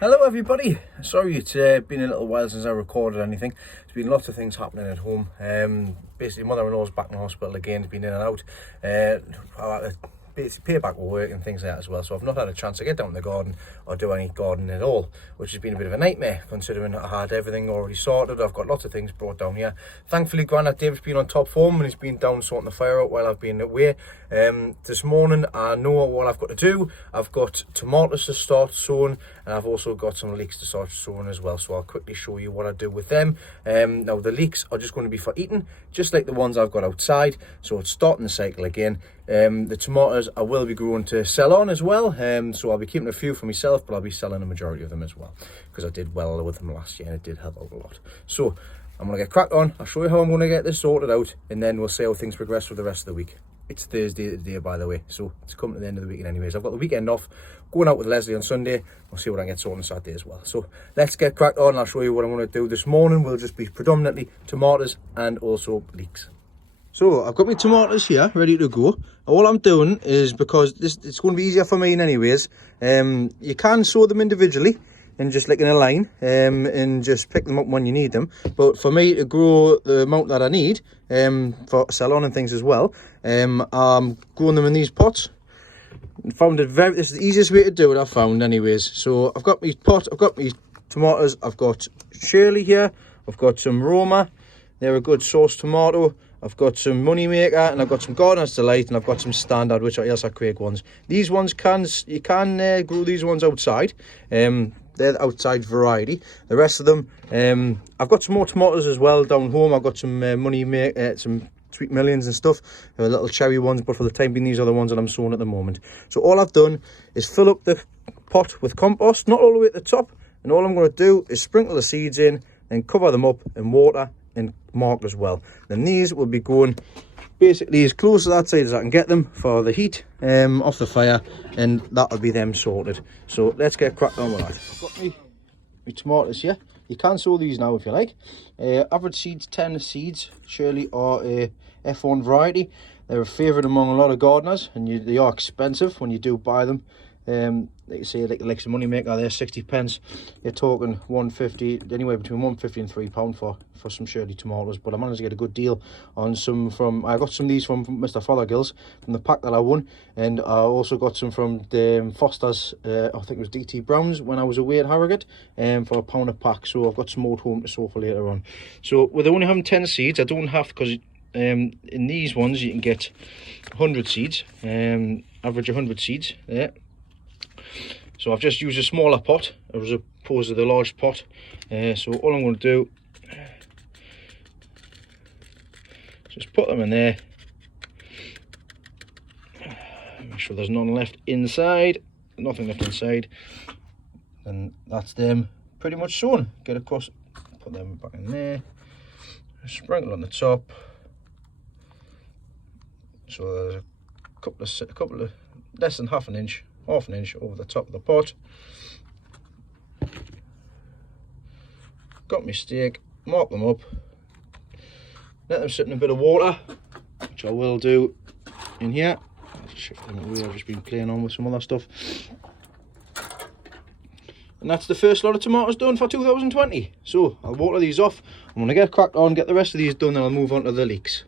Hello everybody, sorry it's been a little while since I recorded anything. There's been lots of things happening at home. Basically mother-in-law's back in hospital again, has been in and out. I had to basically pay back with work and things like that as well, so I've not had a chance to get down to the garden or do any gardening at all, which has been a bit of a nightmare considering I had everything already sorted. I've got lots of things brought down here. Thankfully Grandad Dave's been on top form and he's been down sorting the fire out while I've been away. This morning I know what I've got to do. I've got tomatoes to start sowing, and I've also got some leeks to start sowing as well, so I'll quickly show you what I do with them. Now the leeks are just going to be for eating, just like the ones I've got outside, so it's starting the cycle again. The tomatoes I will be growing to sell on as well, so I'll be keeping a few for myself, but I'll be selling a majority of them as well, because I did well with them last year and it did help out a lot. So I'm going to get cracked on. I'll show you how I'm going to get this sorted out, and then we'll see how things progress for the rest of the week. It's Thursday today, by the way, so it's coming to the end of the weekend anyways. I've got the weekend off, going out with Leslie on Sunday. We'll see what I get sorted on Saturday as well. So let's get cracked on. I'll show you what I'm going to do this morning. Will just be predominantly tomatoes and also leeks. So I've got my tomatoes here ready to go. All I'm doing is, because it's going to be easier for me anyways, you can sow them individually and just like in a line, and just pick them up when you need them. But for me to grow the amount that I need for salon and things as well, I'm growing them in these pots. This is the easiest way to do it, I've found anyways. So I've got my pot, I've got my tomatoes, I've got Shirley here, I've got some Roma, they're a good sauce tomato, I've got some Moneymaker, and I've got some Gardener's Delight, and I've got some Standard, which are Ailsa Craig ones. These ones you can grow these ones outside. They're the outside variety. The rest of them, I've got some more tomatoes as well down home. I've got some Moneymaker, some Sweet Millions and stuff, little cherry ones, but for the time being these are the ones that I'm sowing at the moment. So all I've done is fill up the pot with compost, not all the way at the top, and all I'm going to do is sprinkle the seeds in and cover them up in water and mark as well. Then these will be going basically as close to that side as I can get them for the heat off the fire, and that'll be them sorted. So let's get cracked on with that. I've got my tomatoes here. You can sow these now if you like. Average seeds, 10 seeds. Shirley are a F1 variety. They're a favourite among a lot of gardeners, and they are expensive when you do buy them. Like you say, like some Moneymaker, they're 60 pence. You're talking 150, anywhere between 150 and £3 for some Shirley tomatoes. But I managed to get a good deal on some I got some of these from Mr. Fothergill's, from the pack that I won, and I also got some from the Foster's, I think it was DT Brown's, when I was away at Harrogate, for £1 a pack. So I've got some more at home to sow for later on. So with only having 10 seeds, I don't have, because in these ones you can get 100 seeds, average 100 seeds. Yeah. So I've just used a smaller pot as opposed to the large pot. So all I'm going to do is just put them in there. Make sure there's none left inside. Nothing left inside. And that's them pretty much sown. Get across, put them back in there. Sprinkle on the top. So there's a couple of less than half an inch over the top of the pot. Got my stake, mark them up, let them sit in a bit of water, which I will do in here. I'll shift them away. I've just been playing on with some other stuff. And that's the first lot of tomatoes done for 2020. So I'll water these off. I'm going to get cracked on, get the rest of these done, and I'll move on to the leeks.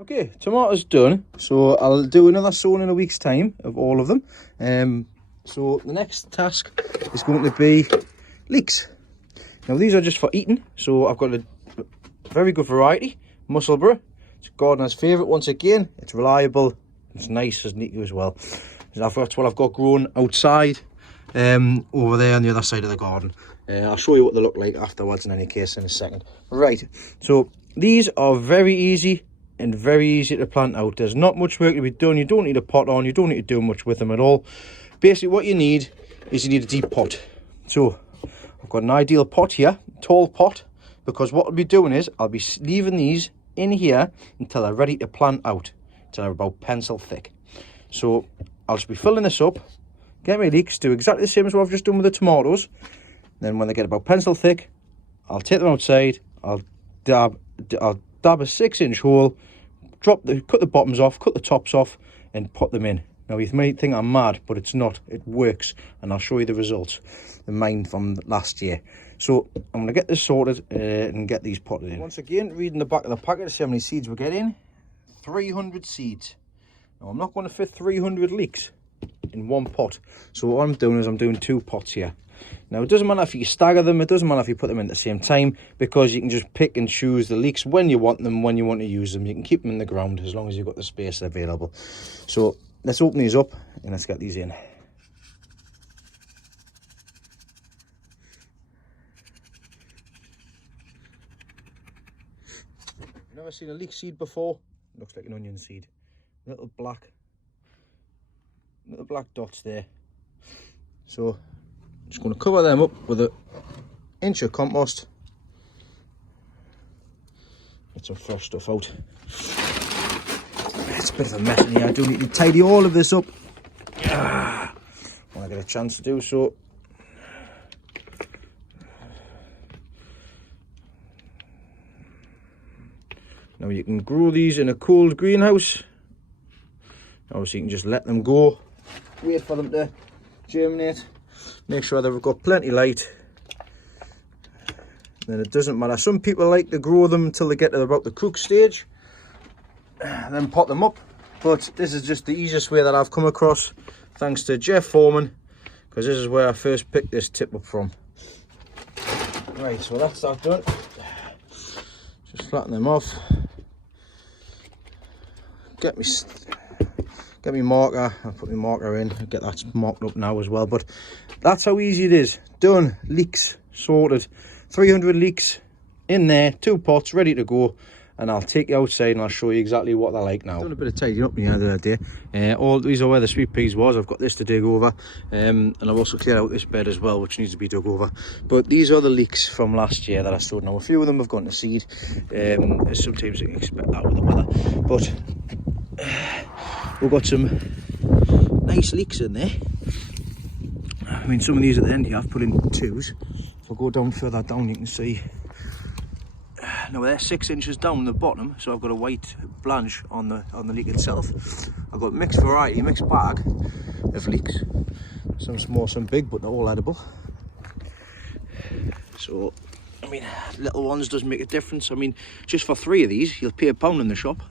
Okay, tomatoes done, so I'll do another sowing in a week's time of all of them. So the next task is going to be leeks. Now these are just for eating, so I've got a very good variety, Musselburgh. It's gardener's favourite once again. It's reliable, it's nice as neat as well. That's what I've got growing outside over there on the other side of the garden. I'll show you what they look like afterwards in any case in a second. Right, so these are very easy and very easy to plant out. There's not much work to be done. You don't need a pot on, you don't need to do much with them at all. Basically what you need is you need a deep pot. So I've got an ideal pot here, tall pot, because what I'll be doing is I'll be leaving these in here until they're ready to plant out, until they're about pencil thick. So I'll just be filling this up, get my leeks, do exactly the same as what I've just done with the tomatoes. Then when they get about pencil thick, I'll take them outside, I'll dab a 6-inch hole, cut the bottoms off, cut the tops off, and put them in. Now you might think I'm mad, but it's not. It works, and I'll show you the results. The mine from last year. So I'm going to get this sorted and get these potted in. Once again, reading the back of the packet to see how many seeds we're getting. 300 seeds. Now I'm not going to fit 300 leeks in one pot. So what I'm doing is I'm doing 2 pots here. Now it doesn't matter if you stagger them, it doesn't matter if you put them in at the same time, because you can just pick and choose the leeks when you want them, when you want to use them. You can keep them in the ground as long as you've got the space available. So let's open these up and let's get these in. Never seen a leek seed before. Looks like an onion seed. Little black dots there. So just going to cover them up with an inch of compost. Get some fresh stuff out. It's a bit of a mess in here. I do need to tidy all of this up when I get a chance to do so. Now you can grow these in a cold greenhouse. Obviously you can just let them go, wait for them to germinate, make sure they've got plenty of light. Then it doesn't matter. Some people like to grow them until they get to about the cook stage, then pot them up. But this is just the easiest way that I've come across, thanks to Jeff Foreman, because this is where I first picked this tip up from. Right, so that's that done. Just flatten them off. Get me marker. I'll put my marker in. I'll get that marked up now as well. But that's how easy it is. Done. Leeks sorted. 300 leeks in there. 2 pots ready to go. And I'll take you outside and I'll show you exactly what they're like now. Done a bit of tidying up here the other day. All these are where the sweet peas was. I've got this to dig over, and I've also cleared out this bed as well, which needs to be dug over. But these are the leeks from last year that I sowed. Now a few of them have gone to seed. Sometimes you can expect that with the weather, but we've got some nice leeks in there. I mean, some of these at the end here I've put in 2s. If I go down further down, you can see. Now they're 6 inches down the bottom, so I've got a white blanch on the leek itself. I've got mixed variety, mixed bag of leeks. Some small, some big, but they're all edible. So, I mean, little ones does make a difference. I mean, just for 3 of these, you'll pay £1 in the shop.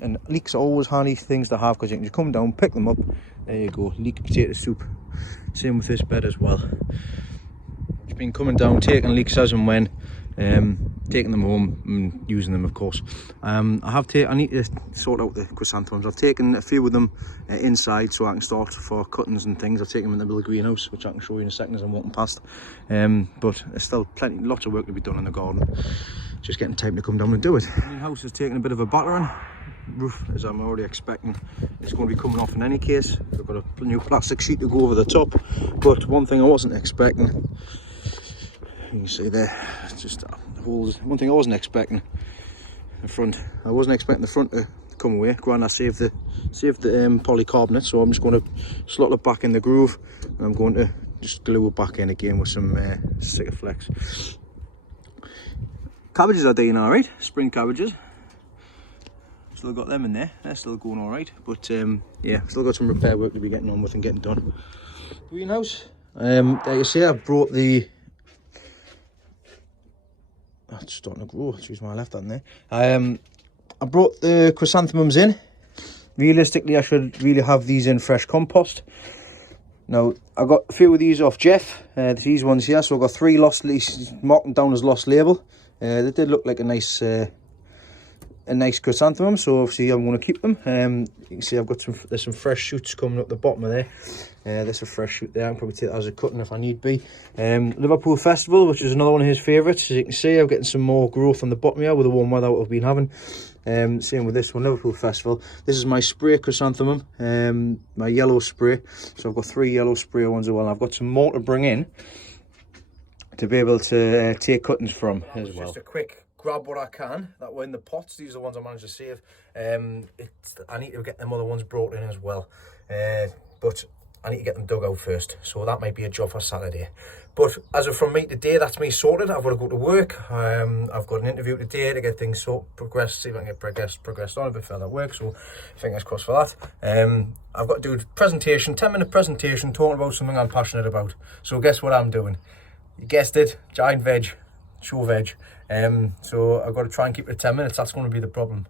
And leeks are always handy things to have, because you can just come down, pick them up. There you go, leek potato soup. Same with this bed as well. Just been coming down, taking leeks as and when. Taking them home and using them, of course. I need to sort out the chrysanthemums. I've taken a few of them inside so I can start for cuttings and things. I've taken them in the little greenhouse, which I can show you in a second as I'm walking past. But there's still lots of work to be done in the garden. Just getting time to come down and do it. The house is taking a bit of a battering. Roof, as I'm already expecting, it's going to be coming off in any case. I've got a new plastic sheet to go over the top. But one thing I wasn't expecting, you can see there, it's just one thing I wasn't expecting. The front, I wasn't expecting the front to come away. Granted, I saved the polycarbonate, so I'm just going to slot it back in the groove, and I'm going to just glue it back in again with some Sikaflex. Cabbages are doing all right. Spring cabbages. Still got them in there. They're still going all right, but yeah, still got some repair work to be getting on with and getting done. Greenhouse. Like you see, I brought the. That's starting to grow. Choose my left hand there. I brought the chrysanthemums in. Realistically, I should really have these in fresh compost. Now, I got a few of these off Jeff. These ones here. So I've got 3 lost leaves, marked them down as lost label. They did look like a nice a nice chrysanthemum, so obviously I'm going to keep them. You can see I've got there's some fresh shoots coming up the bottom of there. There's a fresh shoot there. I can probably take that as a cutting if I need be. Liverpool Festival, which is another one of his favourites. As you can see, I'm getting some more growth on the bottom here with the warm weather we've been having. Same with this one, Liverpool Festival. This is my spray chrysanthemum, my yellow spray. So I've got 3 yellow spray ones as well. I've got some more to bring in to be able to take cuttings from as well. Just a quick grab what I can that were in the pots. These are the ones I managed to save. I need to get them other ones brought in as well, but I need to get them dug out first, so that might be a job for Saturday. But as of from me today, that's me sorted. I've got to go to work. I've got an interview today to get things progressed, see if I can get progressed on a bit further at work, so fingers crossed for that. I've got to do a presentation, 10-minute presentation talking about something I'm passionate about. So guess what I'm doing? You guessed it, giant veg, show veg. So I've got to try and keep it at 10 minutes. That's going to be the problem.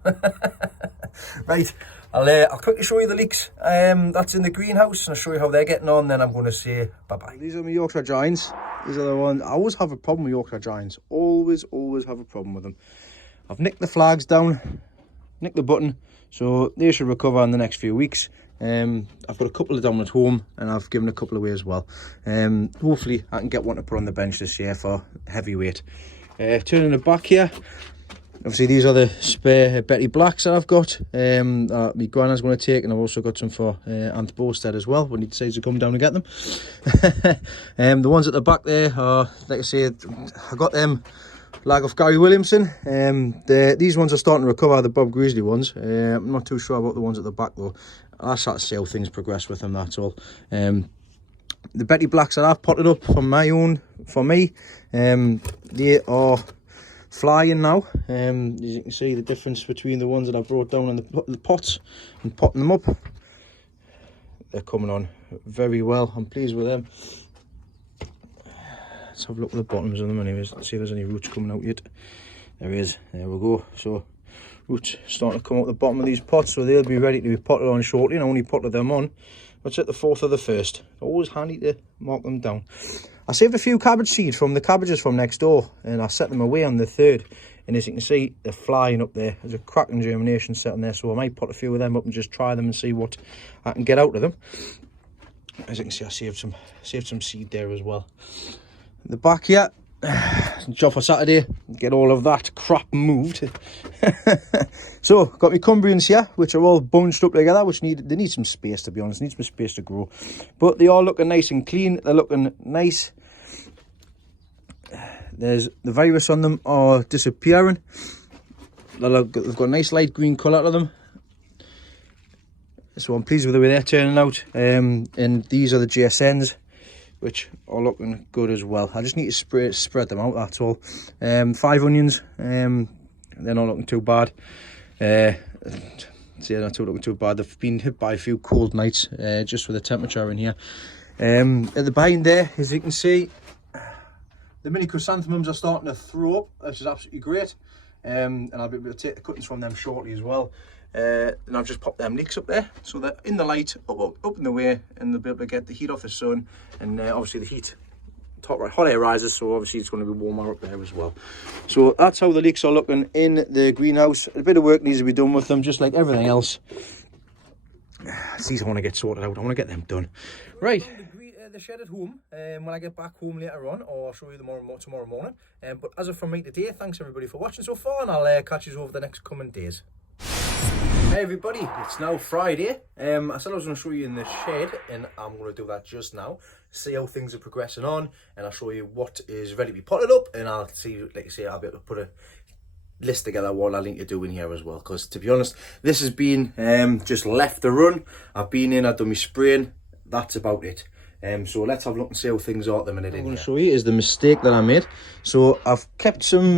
Right, I'll quickly show you the leeks that's in the greenhouse, and I'll show you how they're getting on. Then I'm going to say bye bye. These are my Yorkshire Giants. These are the ones. I always have a problem with Yorkshire Giants. Always have a problem with them. I've nicked the flags down, nicked the button, so they should recover in the next few weeks. I've got a couple of down at home, and I've given a couple away as well. Hopefully I can get one to put on the bench this year for heavyweight. Turning it back here, obviously these are the spare Betty Blacks that I've got. My granny's going to take, and I've also got some for Aunt Bowstead as well when he decides to come down and get them. The ones at the back there are, like I say, I got them lag of Gary Williamson. These ones are starting to recover, the Bob Grizzly ones. I'm not too sure about the ones at the back though. I'll start to see how things progress with them, that's all. The Betty Blacks that I've potted up for me, they are flying now. As you can see the difference between the ones that I brought down in the pots and potting them up. They're coming on very well. I'm pleased with them. Let's have a look at the bottoms of them anyways. Let's see if there's any roots coming out yet. There is. There we go. So roots starting to come out the bottom of these pots, so they'll be ready to be potted on shortly. And I only potted them on, what's it, the 4th of the 1st. Always handy to mark them down. I saved a few cabbage seeds from the cabbages from next door, and I set them away on the 3rd. And as you can see, they're flying up there. There's a cracking germination setting there, so I might pot a few of them up and just try them and see what I can get out of them. As you can see, I saved some seed there as well. The back here, job for Saturday, get all of that crap moved. So got my Cumbrians here, which are all bunched up together, which they need some space, to be honest. Need some space to grow, but they are looking nice and clean. They're looking nice. There's the virus on them are disappearing. They've got a nice light green colour to them, so I'm pleased with the way they're turning out. And these are the JSNs, which are looking good as well. I just need to spread them out, that's all. 5 onions, they're not looking too bad. They're not looking too bad. They've been hit by a few cold nights, just with the temperature in here. At the behind there, as you can see, the mini chrysanthemums are starting to throw up, which is absolutely great. And I'll be able to take the cuttings from them shortly as well. And I've just popped them leeks up there, so they're in the light, up in the way, and they'll be able to get the heat off the sun. And obviously the heat, hot air rises, so obviously it's going to be warmer up there as well. So that's how the leeks are looking in the greenhouse. A bit of work needs to be done with them, just like everything else. These I want to get sorted out. I want to get them done. Right. The shed at home when I get back home later on, or I'll show you tomorrow morning. But as of from me today, thanks everybody for watching so far, and I'll catch you over the next coming days. Hey everybody, it's now Friday. I said I was going to show you in the shed, and I'm going to do that just now. See how things are progressing on, and I'll show you what is ready to be potted up, and I'll see, like I say, I'll be able to put a list together what I need to do in here as well. Because to be honest, this has been just left to run. I've been in, I've done my spraying. That's about it. So let's have a look and see how things are at the minute. What I'm going to show you is the mistake that I made. So I've kept some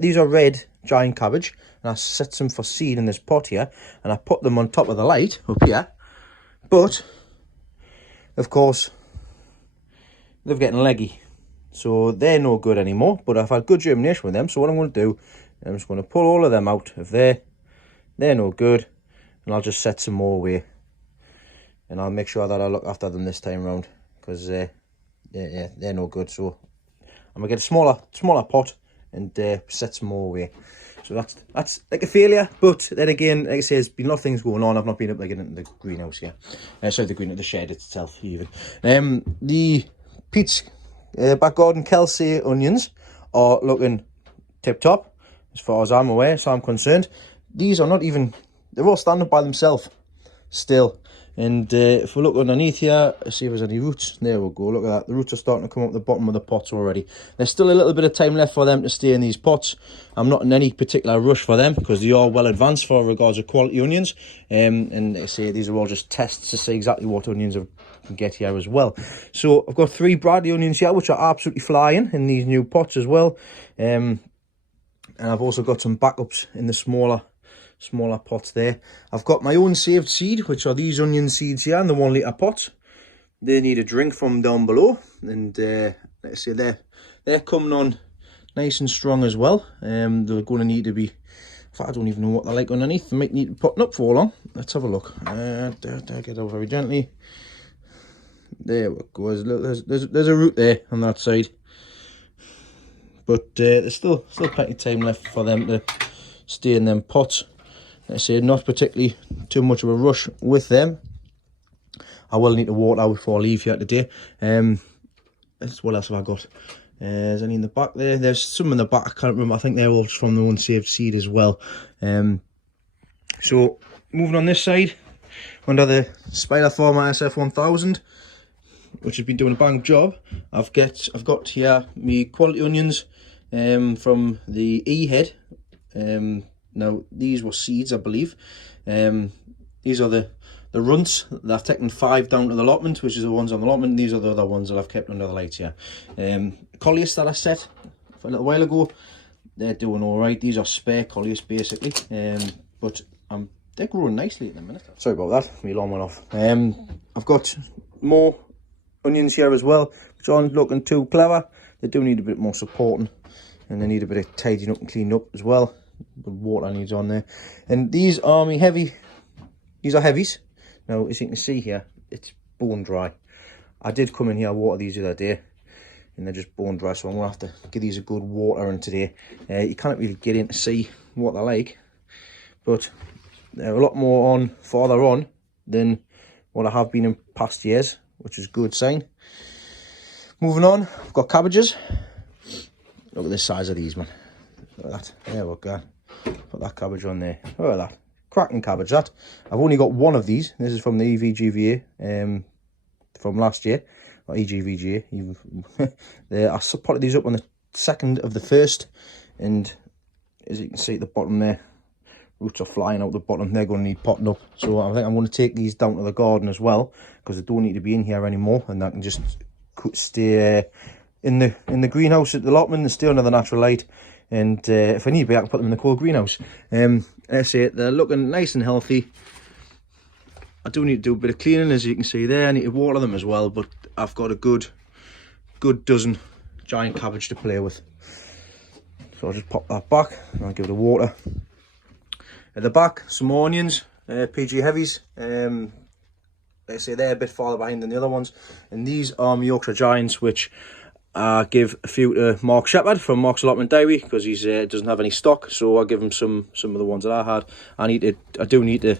these are red giant cabbage, and I set some for seed in this pot here, and I put them on top of the light up here. But of course they're getting leggy, so they're no good anymore. But I've had good germination with them, so what I'm going to do, I'm just going to pull all of them out. If they're no good, and I'll just set some more away. And I'll make sure that I look after them this time around, because they're no good. So I'm gonna get a smaller pot and set some more away. So that's like a failure, but then again, like I say, there's been a lot of things going on. I've not been able to get into the greenhouse yet. Sorry, the shed itself even. The Pete's back garden Kelsey onions are looking tip top as far as I'm aware, so I'm concerned. These are not even, they're all standing by themselves still. And if we look underneath here, see if there's any roots. There we go, look at that. The roots are starting to come up the bottom of the pots already. There's still a little bit of time left for them to stay in these pots. I'm not in any particular rush for them because they are well advanced for regards to quality onions. And I say these are all just tests to see exactly what onions I can get here as well. So I've got 3 Bradley onions here, which are absolutely flying in these new pots as well. And I've also got some backups in the smaller pots there. I've got my own saved seed, which are these onion seeds here in the 1 litre pot. They need a drink from down below, and let's say they're coming on nice and strong as well. They're going to need to be, in fact, I don't even know what they're like underneath. They might need to potting up for long. Let's have a look. Get over very gently. There we go. There's a root there on that side, but there's still plenty of time left for them to stay in them pots. I say not particularly too much of a rush with them. I will need to water before I leave here today. What else have I got? Is any in the back there? There's some in the back, I can't remember. I think they're all from the unsaved seed as well. So moving on this side, under the Spider Farmer SF1000, which has been doing a bang job. I've got here my quality onions from the E-head. Now these were seeds, I believe. These are the runts. I've taken 5 down to the allotment, which is the ones on the allotment. These are the other ones that I've kept under the lights here. Colliers that I set a little while ago, they're doing all right. These are spare colliers basically, but they're growing nicely at the minute. Sorry about that, my alarm went off. I've got more onions here as well, which aren't looking too clever. They do need a bit more supporting, and they need a bit of tidying up and cleaning up as well. The water needs on there. And these are my these are heavies. Now as you can see here, it's bone dry. I did come in here and water these the other day, and they're just bone dry, so I'm gonna have to give these a good watering today. You can't really get in to see what they're like, but they're a lot more farther on than what I have been in past years, which is a good sign. Moving on, I've got cabbages. Look at the size of these, man. Look at that. There we go. Put that cabbage on there. Look at that. Cracking cabbage, that. I've only got 1 of these. This is from the EVGVA from last year. Or EGVGA. I potted these up on the 2nd of the 1st. And as you can see at the bottom there, roots are flying out the bottom. They're going to need potting up. So I think I'm going to take these down to the garden as well, because they don't need to be in here anymore. And I can just stay in the greenhouse at the allotment and stay under the natural light. And if I need be, I can put them in the cold greenhouse. I say they're looking nice and healthy. I do need to do a bit of cleaning, as you can see there. I need to water them as well, but I've got a good dozen giant cabbage to play with. So I'll just pop that back and I'll give it a water. At the back, some more onions, PG Heavies. I say they're a bit farther behind than the other ones. And these are my Yorkshire Giants, which I give a few to Mark Shepherd from Mark's Allotment Dairy, because he doesn't have any stock, so I'll give him some of the ones that I had. I do need to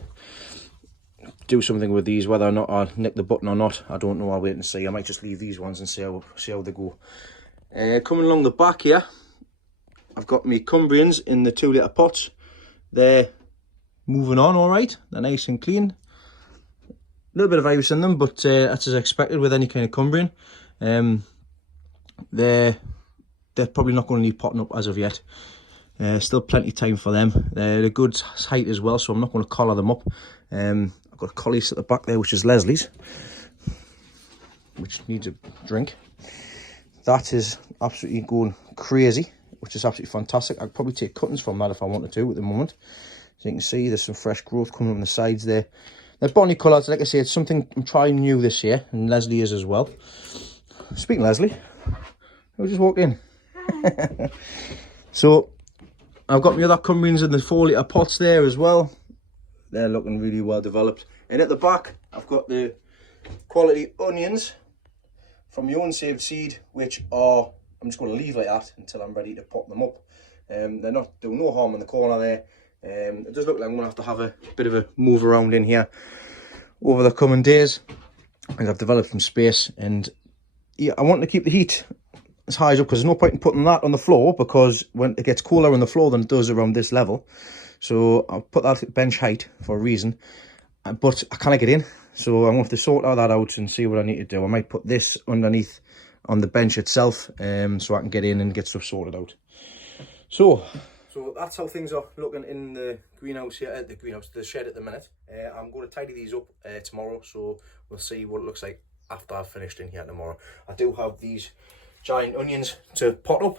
do something with these, whether or not I nick the button or not, I don't know. I'll wait and see. I might just leave these ones and see how they go. Coming along the back here, I've got my Cumbrians in the 2 litre pots. They're moving on all right. They're nice and clean. A little bit of virus in them, but that's as expected with any kind of Cumbrian. They're probably not going to need potting up as of yet. Still plenty of time for them. They're a good height as well, so I'm not going to collar them up. I've got a collies at the back there, which is Leslie's, which needs a drink. That is absolutely going crazy, which is absolutely fantastic. I'd probably take cuttings from that if I wanted to at the moment. As you can see, there's some fresh growth coming on the sides there. They're bonny colours. Like I say, it's something I'm trying new this year, and Leslie is as well. Speaking of Leslie, I just walked in. So I've got my other Cumbrians in the 4 litre pots there as well. They're looking really well developed. And at the back, I've got the quality onions from my own saved seed, which are, I'm just going to leave like that until I'm ready to pop them up. They're not doing no harm in the corner there. It does look like I'm going to have a bit of a move around in here over the coming days. I think I've developed some space, and yeah, I want to keep the heat as high as up, because there's no point in putting that on the floor, because when it gets colder on the floor than it does around this level. So I'll put that at bench height for a reason, but I can't get in, so I'm going to have to sort that out and see what I need to do. I might put this underneath on the bench itself, so I can get in and get stuff sorted out. So that's how things are looking in the greenhouse here, at the shed at the minute. I'm going to tidy these up tomorrow, so we'll see what it looks like after I've finished in here tomorrow. I do have these giant onions to pot up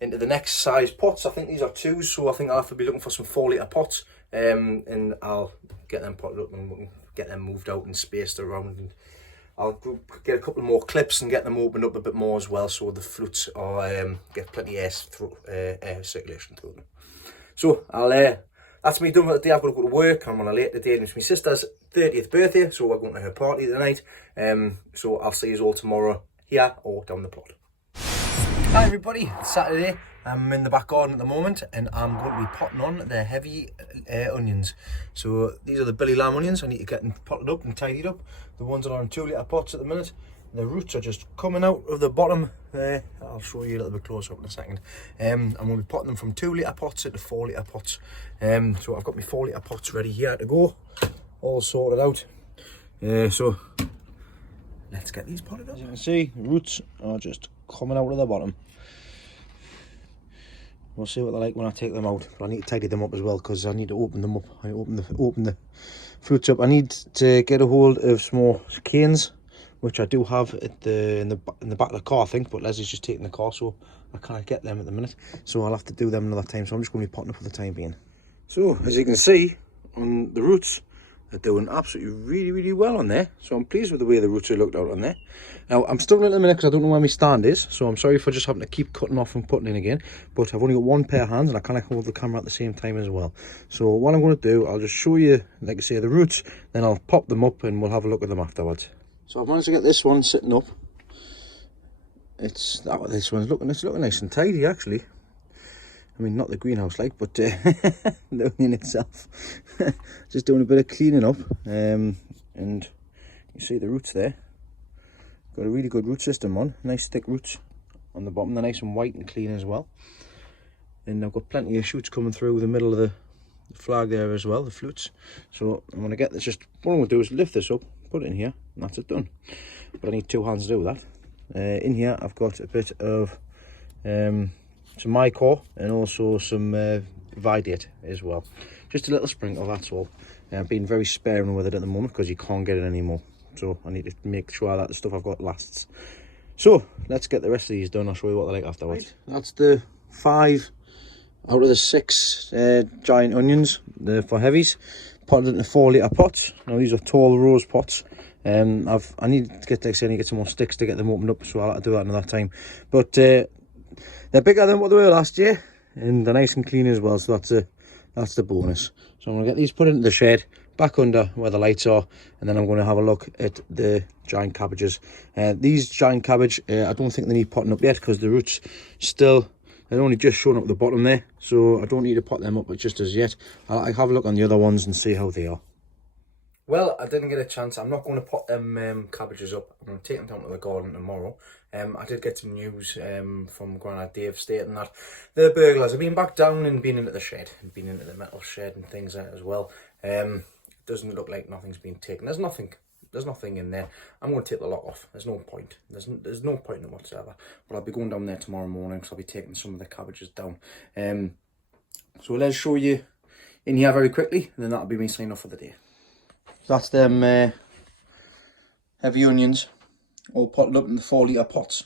into the next size pots. I think these are 2s, so I think I'll have to be looking for some 4-litre pots, and I'll get them potted up and we can get them moved out and spaced around, and I'll get a couple more clips and get them opened up a bit more as well, so the flutes are get plenty of air circulation through them. So that's me done for the day. I've got to go to work. I'm on a late today, and it's my sister's 30th birthday, so we're going to her party tonight. So I'll see you all tomorrow here or down the plot. Hi everybody, it's Saturday. I'm in the back garden at the moment, and I'm going to be potting on the heavy onions. So these are the Billy Lamb onions. I need to get them potted up and tidied up. The ones that are in 2-litre pots at the minute. The roots are just coming out of the bottom there. I'll show you a little bit closer up in a second. I'm going to be potting them from 2-litre pots into 4-litre pots. So I've got my 4-litre pots ready here to go, all sorted out. So let's get these potted up. As you can see, the roots are just coming out of the bottom. We'll see what they're like when I take them out, but I need to tidy them up as well, because I need to open them up. I open the fruits up. I need to get a hold of some more canes, which I do have at in the back of the car, I think, but Leslie's just taking the car, so I can't get them at the minute. So I'll have to do them another time, so I'm just going to be potting up for the time being. So as you can see on the roots, they're doing absolutely really well on there, so I'm pleased with the way the roots are looked out on there. Now I'm struggling at the minute because I don't know where my stand is, so I'm sorry for just having to keep cutting off and putting in again, but I've only got one pair of hands and I can't hold the camera at the same time as well. So what I'm going to do, I'll just show you, like I say, the roots, then I'll pop them up and we'll have a look at them afterwards. So I've managed to get this one sitting up. This one's looking nice and tidy actually. I mean, not the greenhouse like, but the onion itself. Just doing a bit of cleaning up, and you see the roots there. Got a really good root system on, nice thick roots on the bottom. They're nice and white and clean as well. And I've got plenty of shoots coming through the middle of the flag there as well, the flutes. So I'm going to get this, what I'm going to do is lift this up, put it in here, and that's it done. But I need 2 hands to do that. In here I've got a bit of some mycore and also some Vidate as well. Just a little sprinkle, that's all. I'm being very sparing with it at the moment because you can't get it anymore. So I need to make sure that the stuff I've got lasts. So let's get the rest of these done. I'll show you what they're like afterwards. Right. That's the 5 out of the 6 giant onions for heavies. Potted into 4-litre pots. Now these are tall rose pots. I need to get some more sticks to get them opened up, so I'll have to do that another time. But they're bigger than what they were last year, and they're nice and clean as well, so that's the bonus. So I'm going to get these put into the shed, back under where the lights are, and then I'm going to have a look at the giant cabbages. These giant cabbage, I don't think they need potting up yet, because the roots they're only just showing up at the bottom there, so I don't need to pot them up just as yet. I'll have a look on the other ones and see how they are. Well, I didn't get a chance. I'm not going to pot them cabbages up. I'm going to take them down to the garden tomorrow. I did get some news from Granddad Dave stating that the burglars have been back down and been into the shed, and been into the metal shed and things like that as well. It doesn't look like nothing's been taken. There's nothing in there. I'm going to take the lock off. There's no point. There's no point in it whatsoever. But I'll be going down there tomorrow morning, because I'll be taking some of the cabbages down. So let's show you in here very quickly, and then that'll be me signing off for the day. So that's them heavy onions, all potted up in the 4-litre pots.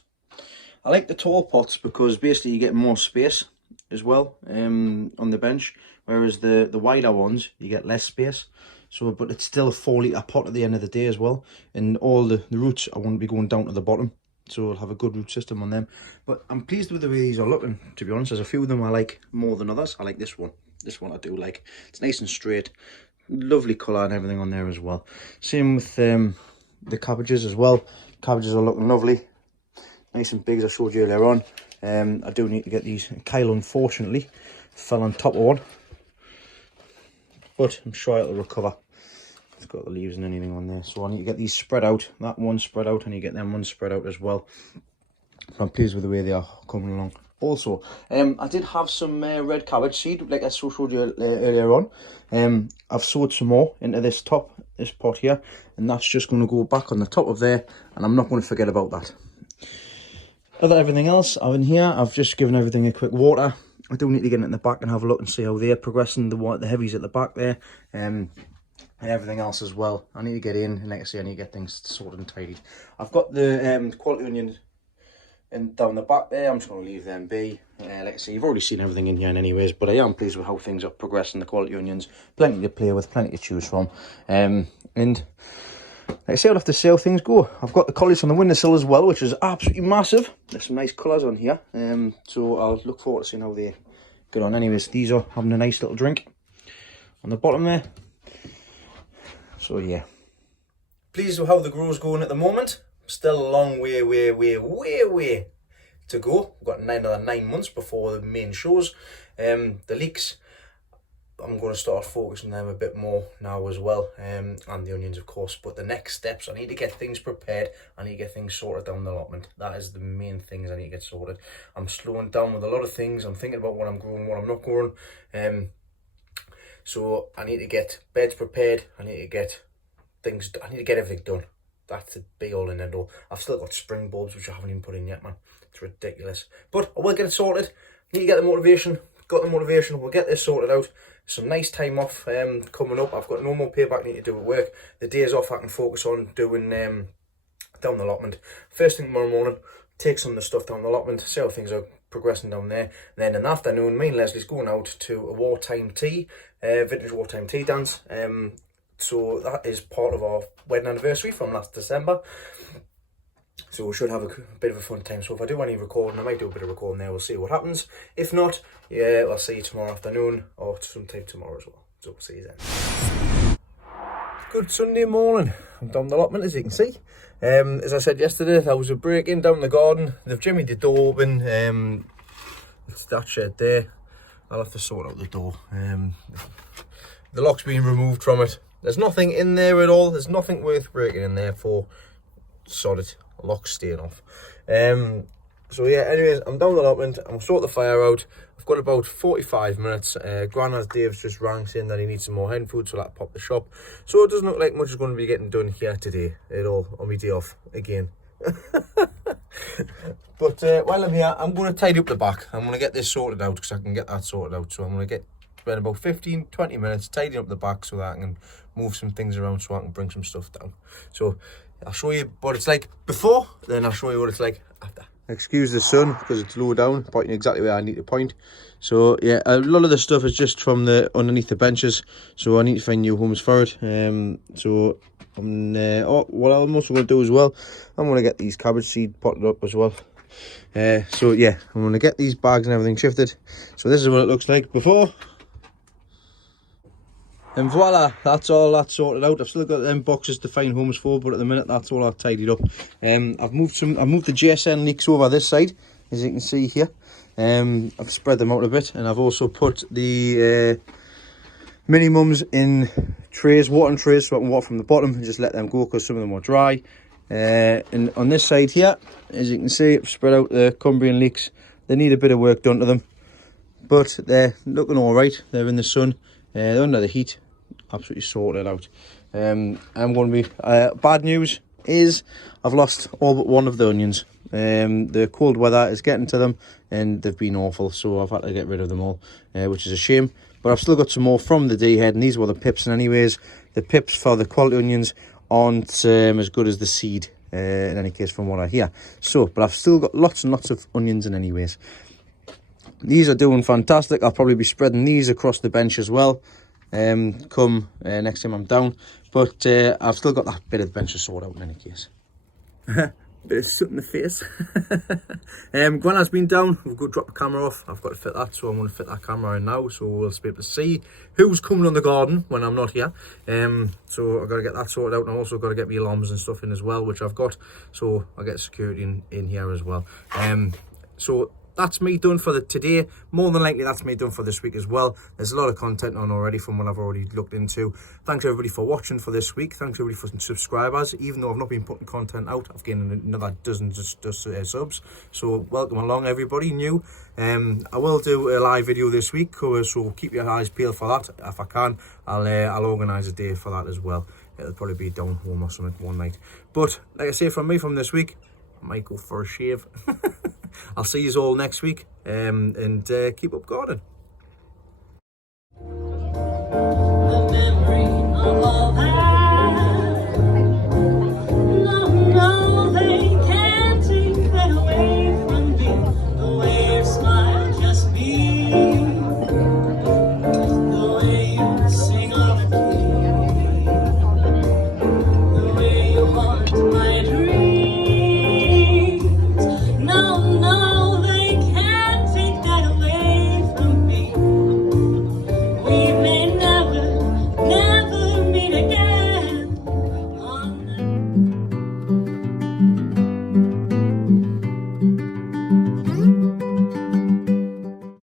I like the tall pots because basically you get more space as well on the bench, whereas the wider ones you get less space. So, but it's still a 4-litre pot at the end of the day as well, and all the roots I won't be going down to the bottom, so I'll have a good root system on them. But I'm pleased with the way these are looking, to be honest. There's a few of them I like more than others. I like this one. This one I do like. It's nice and straight. Lovely colour and everything on there as well. Same with the cabbages as well. Cabbages are looking lovely, nice and big as I showed you earlier on. I do need to get these. Kyle unfortunately fell on top of one, but I'm sure it'll recover. It's got the leaves and anything on there, so I need to get these spread out. That one spread out, and you get them one spread out as well. I'm pleased with the way they are coming along. Also, I did have some red cabbage seed, like I showed you earlier on. I've sowed some more into this pot here, and that's just going to go back on the top of there, and I'm not going to forget about that. Everything else in here, I've just given everything a quick water. I do need to get it in the back and have a look and see how they're progressing, the heavies at the back there, and everything else as well. I need to get in, and like I say, I need to get things sorted and tidied. I've got the quality onions and down the back there. I'm just going to leave them be. Like I say, you've already seen everything in here anyways, but I am pleased with how things are progressing. The quality onions, plenty to play with, plenty to choose from, and like I say, I'll have to see how things go. I've got the collies on the windowsill as well, which is absolutely massive. There's some nice colours on here, so I'll look forward to seeing how they get on. Anyways, these are having a nice little drink on the bottom there. So yeah, pleased with how the grow's going at the moment. Still a long way to go. We've got another 9 months before the main shows. The leeks, I'm going to start focusing on them a bit more now as well, and the onions of course. But the next steps, I need to get things prepared. I need to get things sorted down the allotment. That is the main things I need to get sorted. I'm slowing down with a lot of things. I'm thinking about what I'm growing, what I'm not growing. So I need to get beds prepared. I need to get everything done. That's the be all and end all. I've still got spring bulbs which I haven't even put in yet, man. It's ridiculous. But I will get it sorted. Need to get the motivation. Got the motivation. We'll get this sorted out. Some nice time off coming up. I've got no more payback need to do at work. The days off I can focus on doing down the allotment. First thing tomorrow morning, take some of the stuff down the allotment, see how things are progressing down there. And then in the afternoon, me and Leslie's going out to a wartime tea, vintage wartime tea dance. So that is part of our wedding anniversary from last December. So we should have a bit of a fun time. So if I do any recording, I might do a bit of recording there. We'll see what happens. If not, yeah, I'll see you tomorrow afternoon or sometime tomorrow as well. So we'll see you then. Good Sunday morning. I'm down the allotment, as you can see. As I said yesterday, there was a break-in down the garden. They've jimmied the door open. It's that shed there. I'll have to sort out the door. The lock's been removed from it. There's nothing in there at all. There's nothing worth breaking in there for. Solid. Lock's staying off. So yeah, anyways, I'm down the allotment. I'm sort the fire out. I've got about 45 minutes. Grandad Dave's just rang saying that he needs some more hen food, so I'll pop the shop. So it doesn't look like much is going to be getting done here today at all on my day off again. But while I'm here, I'm going to tidy up the back. I'm going to get this sorted out because I can get that sorted out. So I'm going to spend about 15-20 minutes tidying up the back so that I can move some things around so I can bring some stuff down. So I'll show you what it's like before, then I'll show you what it's like after. Excuse the sun because it's low down, pointing exactly where I need to point. So yeah, a lot of the stuff is just from the underneath the benches, so I need to find new homes for it. So what I'm also going to do as well, I'm going to get these cabbage seed potted up as well. So yeah, I'm going to get these bags and everything shifted. So this is what it looks like before. And voila, that's all that's sorted out. I've still got them boxes to find homes for, but at the minute that's all I've tidied up. I've moved the GSN leeks over this side, as you can see here. I've spread them out a bit, and I've also put the mini mums in trays, watering trays, so I can water from the bottom and just let them go because some of them are dry. And on this side here, as you can see, I've spread out the Cumbrian leeks. They need a bit of work done to them, but they're looking all right. They're in the sun, they're under the heat. Absolutely sorted out. I'm going to be bad news is I've lost all but one of the onions. The cold weather is getting to them and they've been awful, so I've had to get rid of them all, which is a shame. But I've still got some more from the D head, and these were the pips. And anyways, the pips for the quality onions aren't as good as the seed in any case from what I hear. So but I've still got lots and lots of onions in anyways. These are doing fantastic. I'll probably be spreading these across the bench as well come next time I'm down, but I've still got that bit of the bench to sort out in any case. Bit of soot in the face. Gwenna's been down. We've got to drop the camera off. I've got to fit that, so I'm going to fit that camera in now, so we'll be able to see who's coming on the garden when I'm not here. So I've got to get that sorted out, and I've also got to get my alarms and stuff in as well, which I've got, so I'll get security in here as well. So that's me done for today. More than likely, that's me done for this week as well. There's a lot of content on already from what I've already looked into. Thanks everybody for watching for this week. Thanks everybody for subscribers. Even though I've not been putting content out, I've gained another dozen subs. So welcome along everybody new. I will do a live video this week, so keep your eyes peeled for that. If I can, I'll organise a day for that as well. It'll probably be down home or something one night. But like I say, from me from this week, I might go for a shave. I'll see you all next week, and keep up gardening. The memory of all that